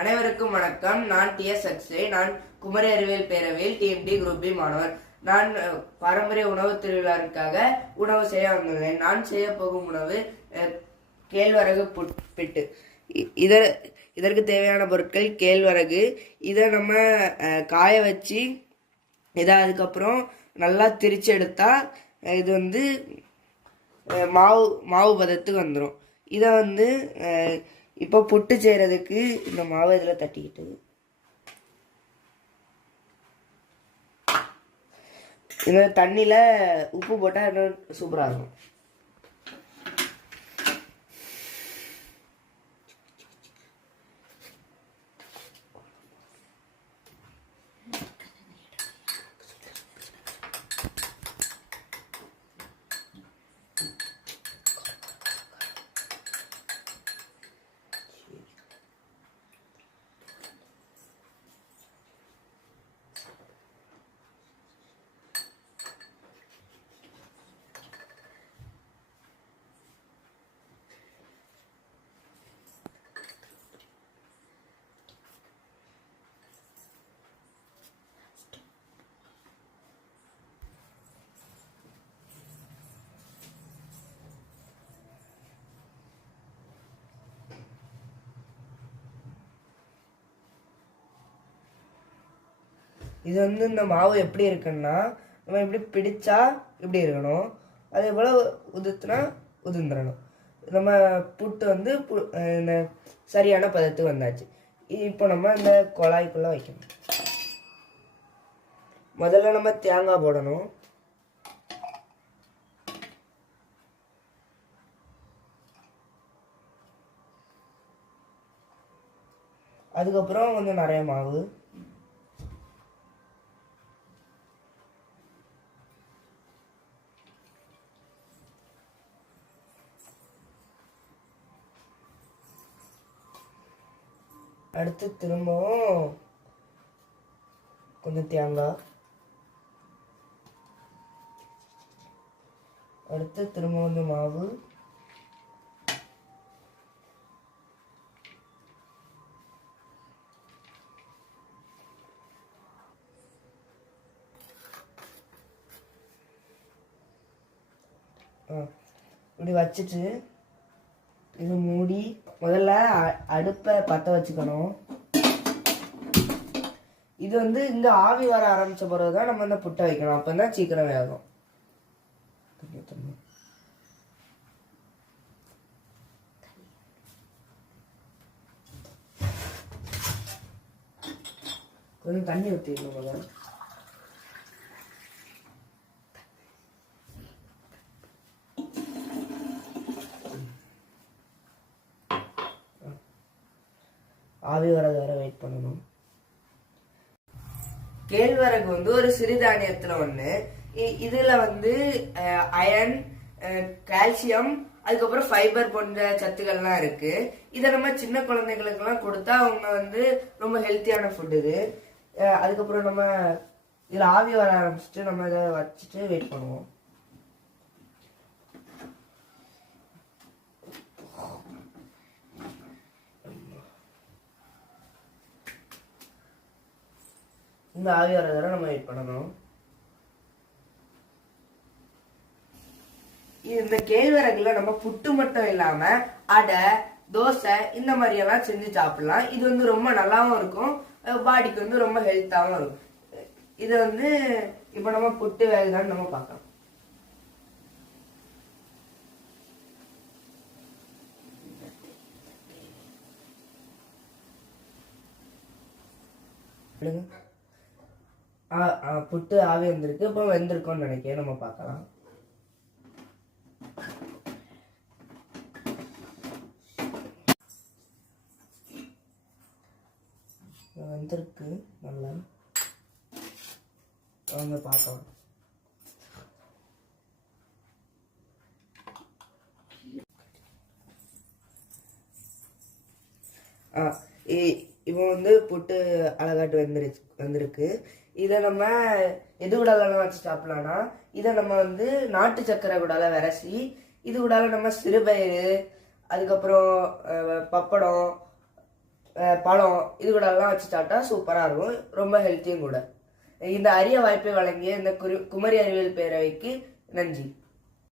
அனைவருக்கும் வணக்கம். நான் டி.எஸ். அக்ஷய். நான் குமரி அறிவியல் பேரவையில் டிஎம்டி குரூப் பி மாணவர். நான் பாரம்பரிய உணவு திருவிழாவிற்காக உணவு செய்ய வந்துள்ளேன். நான் செய்ய போகும் உணவு கேழ்வரகு பிட்டு. இதற்கு தேவையான பொருட்கள் கேழ்வரகு. இதை நம்ம காய வச்சு அதுக்கப்புறம் நல்லா திரிச்சு எடுத்தா இது மாவு பதத்துக்கு வந்துடும். இதை இப்போ புட்டு செய்கிறதுக்கு இந்த மாவை இதில் தட்டிக்கிட்டு இந்த தண்ணியில் உப்பு போட்டால் இன்னும் சூப்பராக இருக்கும். இது இந்த மாவு எப்படி இருக்குன்னா, நம்ம இப்படி பிடிச்சா இப்படி இருக்கணும், அதே போல் உதுத்துனா உதிர்ந்துடணும். நம்ம புட்டு இந்த சரியான பதத்துக்கு வந்தாச்சு. இப்போ நம்ம இந்த குழாய்க்குள்ளே வைக்கணும். முதல்ல நம்ம தேங்காய் போடணும். அதுக்கப்புறம் கொஞ்சம் நிறைய மாவு. அடுத்து திரும்பவும் கொஞ்சம் தேங்காய். அடுத்து திரும்ப கொஞ்சம் மாவு. இப்படி வச்சுட்டு இது மூடி முதல்ல அடுப்பை பற்ற வச்சுக்கணும். இது இங்கே ஆவி வர ஆரம்பித்த பிறகு தான் நம்ம இந்த புட்டை வைக்கணும். அப்போ தான் சீக்கிரம் வேகும். கொஞ்சம் தண்ணி ஊற்றிடணும் முதல்ல. ஆவி வரது வர வெயிட் பண்ணணும். கேழ்வரகு ஒரு சிறுதானியத்துல ஒண்ணு. இதுல அயன், கால்சியம், அதுக்கப்புறம் ஃபைபர் போன்ற சத்துக்கள்லாம் இருக்கு. இதை நம்ம சின்ன குழந்தைங்களுக்கு எல்லாம் கொடுத்தா அவங்க ரொம்ப ஹெல்த்தியான ஃபுட் இது. அதுக்கப்புறம் நம்ம இதுல ஆவி வர ஆரம்பிச்சுட்டு நம்ம இதை வச்சுட்டு வெயிட் பண்ணுவோம். இந்த ஆவி வர தடவை நம்ம வெயிட் பண்ணணும். இந்த கேழ்வரகுல நம்ம புட்டு மட்டும் இல்லாம அடை, தோசை இந்த மாதிரி எல்லாம் செஞ்சு சாப்பிடலாம். இது ரொம்ப நல்லாவும் இருக்கும், பாடிக்கு ரொம்ப ஹெல்த்தாவும் இருக்கும். இது இப்ப நம்ம புட்டு வேகுதான்னு நம்ம பார்க்கலாம். புட்டு ஆவி வந்திருக்கு. இப்போ வெந்திருக்கோம்னு நினைக்கிறேன். நம்ம பார்க்கலாம். வந்திருக்கு நல்லா. அவங்க பார்க்கலாம். இப்போ புட்டு அழகாட்டு வந்திருக்கு. இதை நம்ம எது கூடாலாம் வச்சு சாப்பிடலாம்னா, இதை நம்ம நாட்டு சக்கரை கூடால விரசி, இது கூடால நம்ம சிறுபயிறு, அதுக்கப்புறம் பப்படம், பழம் இது கூட எல்லாம் வச்சு சாப்பிட்டா சூப்பரா இருக்கும், ரொம்ப ஹெல்த்தியும் கூட. இந்த அரிய வாய்ப்பை வழங்கிய இந்த குமரி அறிவியல் பேரவைக்கு நன்றி.